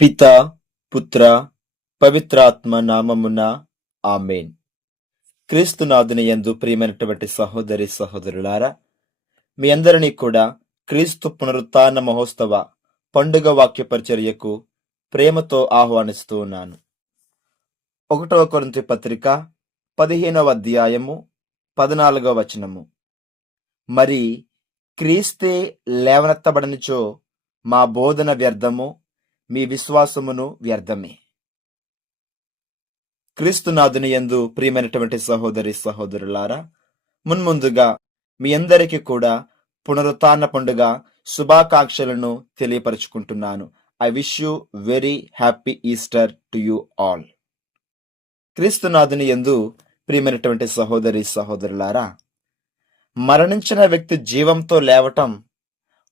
పిత పుత్ర పవిత్రాత్మ నామమున ఆమెన్. క్రీస్తునాథుని యందు ప్రియమైనటువంటి సహోదరి సహోదరులారా మీ అందరినీ కూడా క్రీస్తు పునరుత్న మహోత్సవ పండుగ వాక్య పరిచర్యకు ప్రేమతో ఆహ్వానిస్తూ ఉన్నాను. ఒకటవ కొరింతి పత్రిక పదిహేనవ అధ్యాయము పద్నాలుగవ వచనము. మరి క్రీస్తే లేవనెత్తబడనిచో మా బోధన వ్యర్థము? మీ విశ్వాసమును వ్యర్థమే. క్రీస్తునాథుని యందు ప్రియమైనటువంటి సహోదరి సహోదరులారా మున్ముందుగా మీ అందరికీ కూడా పునరుత్న పండుగ శుభాకాంక్షలను తెలియపరుచుకుంటున్నాను. I wish you very happy Easter to you all క్రీస్తునాథుని యందు ప్రియమైనటువంటి సహోదరి సహోదరులారా మరణించిన వ్యక్తి జీవంతో లేవటం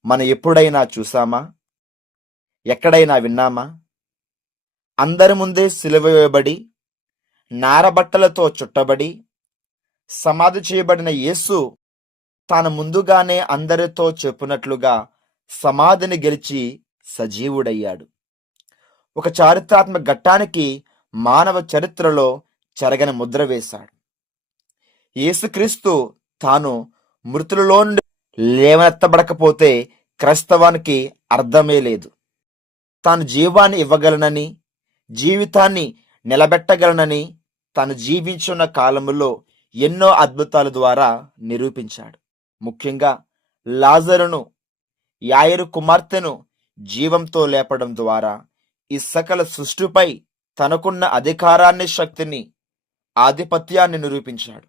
మనం ఎప్పుడైనా చూసామా? ఎక్కడైనా విన్నామా? అందరి ముందే సిలువ వేయబడి నారబట్టలతో చుట్టబడి సమాధి చేయబడిన యేసు తాను ముందుగానే అందరితో చెప్పినట్లుగా సమాధిని గెలిచి సజీవుడయ్యాడు. ఒక చారిత్రాత్మక ఘట్టానికి మానవ చరిత్రలో చెరగని ముద్ర వేశాడు. యేసుక్రీస్తు తాను మృతులలో నుండి లేవనెత్తబడకపోతే క్రైస్తవానికి అర్థమే లేదు. తాను జీవాన్ని ఇవ్వగలనని జీవితాన్ని నిలబెట్టగలనని తాను జీవించున్న కాలంలో ఎన్నో అద్భుతాల ద్వారా నిరూపించాడు. ముఖ్యంగా లాజరును యాయరు కుమార్తెను జీవంతో లేపడం ద్వారా ఈ సకల సృష్టిపై తనకున్న అధికారాన్ని శక్తిని ఆధిపత్యాన్ని నిరూపించాడు.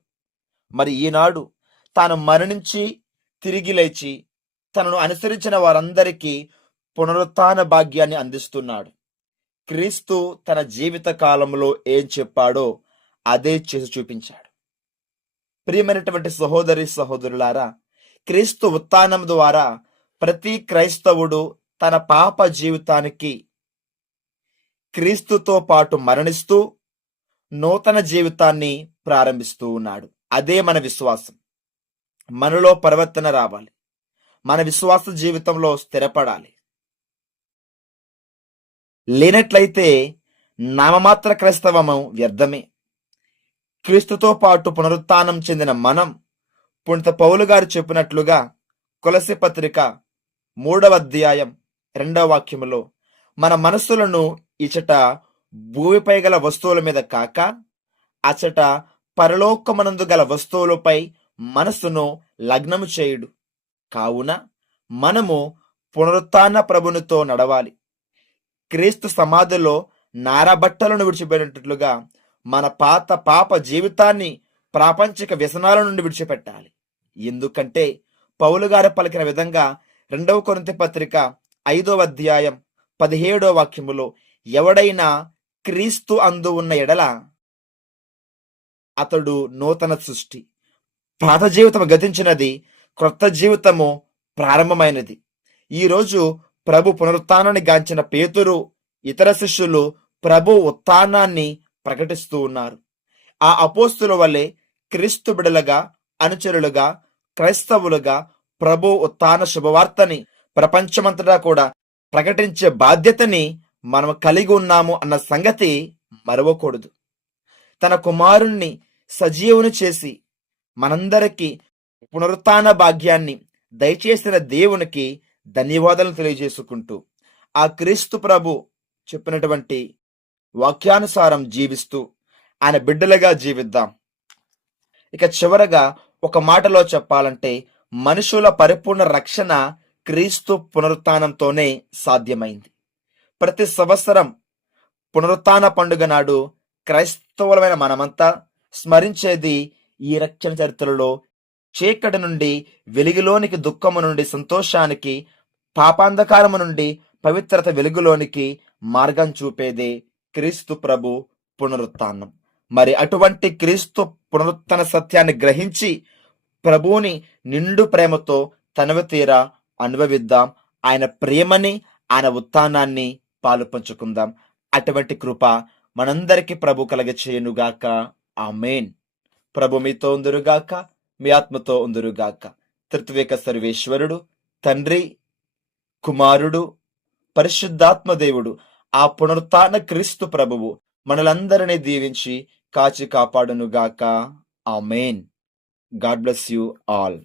మరి ఈనాడు తాను మరణించి తిరిగి లేచి తనను అనుసరించిన వారందరికీ పునరుత్న భాగ్యాన్ని అందిస్తున్నాడు. క్రీస్తు తన జీవిత కాలంలో ఏం చెప్పాడో అదే చేసి చూపించాడు. ప్రియమైనటువంటి సహోదరి సహోదరులారా క్రీస్తు ఉత్థానం ద్వారా ప్రతి క్రైస్తవుడు తన పాప జీవితానికి క్రీస్తుతో పాటు మరణిస్తూ నూతన జీవితాన్ని ప్రారంభిస్తూ ఉన్నాడు. అదే మన విశ్వాసం. మనలో పరివర్తన రావాలి. మన విశ్వాస జీవితంలో స్థిరపడాలి. లేనట్లయితే నామమాత్ర క్రైస్తవము వ్యర్థమే. క్రీస్తుతో పాటు పునరుత్నం చెందిన మనం పుణిత పౌలు గారు చెప్పినట్లుగా కొలసి పత్రిక మూడవ అధ్యాయం రెండవ వాక్యములో మన మనస్సులను ఇచట భూమిపై గల వస్తువుల మీద కాక అచట పరలోకమనందు గల వస్తువులపై మనస్సును లగ్నము చేయుడు. కావున మనము పునరుత్న ప్రభునితో నడవాలి. క్రీస్తు సమాధిలో నారబట్టలను విడిచిపెట్టినట్లుగా మన పాత పాప జీవితాన్ని ప్రాపంచిక వ్యసనాల నుండి విడిచిపెట్టాలి. ఎందుకంటే పౌలు గారు పలికిన విధంగా రెండవ కొరింత పత్రిక ఐదవ అధ్యాయం పదిహేడవ వాక్యములో ఎవడైనా క్రీస్తు అందు ఉన్న ఎడల అతడు నూతన సృష్టి పాత జీవితం గతించినది క్రొత్త జీవితము ప్రారంభమైనది. ఈరోజు ప్రభు పునరుత్నాన్ని గాంచిన పేతురు ఇతర శిష్యులు ప్రభు ఉత్థానాన్ని ప్రకటిస్తూ ఉన్నారు. ఆ అపోస్తుల వల్లే క్రీస్తు బిడలుగా అనుచరులుగా క్రైస్తవులుగా ప్రభు ఉత్థాన శుభవార్తని ప్రపంచమంతటా కూడా ప్రకటించే బాధ్యతని మనం కలిగి ఉన్నాము అన్న సంగతి మరవకూడదు. తన కుమారుణ్ణి సజీవుని చేసి మనందరికీ పునరుత్న భాగ్యాన్ని దయచేసిన దేవునికి ధన్యవాదాలు తెలియజేసుకుంటూ ఆ క్రీస్తు ప్రభు చెప్పినటువంటి వాక్యానుసారం జీవిస్తూ ఆయన బిడ్డలుగా జీవిద్దాం. ఇక చివరగా ఒక మాటలో చెప్పాలంటే మనుషుల పరిపూర్ణ రక్షణ క్రీస్తు పునరుత్నంతోనే సాధ్యమైంది. ప్రతి సంవత్సరం పునరుత్న పండుగ నాడు క్రైస్తవులమైన మనమంతా స్మరించేది ఈ రక్షణ చరిత్రలో చీకటి నుండి వెలుగులోనికి దుఃఖము నుండి సంతోషానికి పాపాంధకారము నుండి పవిత్రత వెలుగులోనికి మార్గం చూపేదే క్రీస్తు ప్రభు పునరుత్నం మరి అటువంటి క్రీస్తు పునరుత్థాన సత్యాన్ని గ్రహించి ప్రభువుని నిండు ప్రేమతో తనవి తీరా అనుభవిద్దాం. ఆయన ప్రేమని ఆయన ఉత్థానాన్ని పాలు పంచుకుందాం. అటువంటి కృప మనందరికీ ప్రభు కలగ ఆ మెయిన్ ప్రభు మీతో ఉందురుగాక మీ ఆత్మతో ఉందురుగాక. త్రిత్వేక సర్వేశ్వరుడు తండ్రి కుమారుడు పరిశుద్ధాత్మదేవుడు ఆ పునరుత్న క్రీస్తు ప్రభువు మనలందరినీ దీవించి కాచి కాపాడునుగాక. May God bless you all.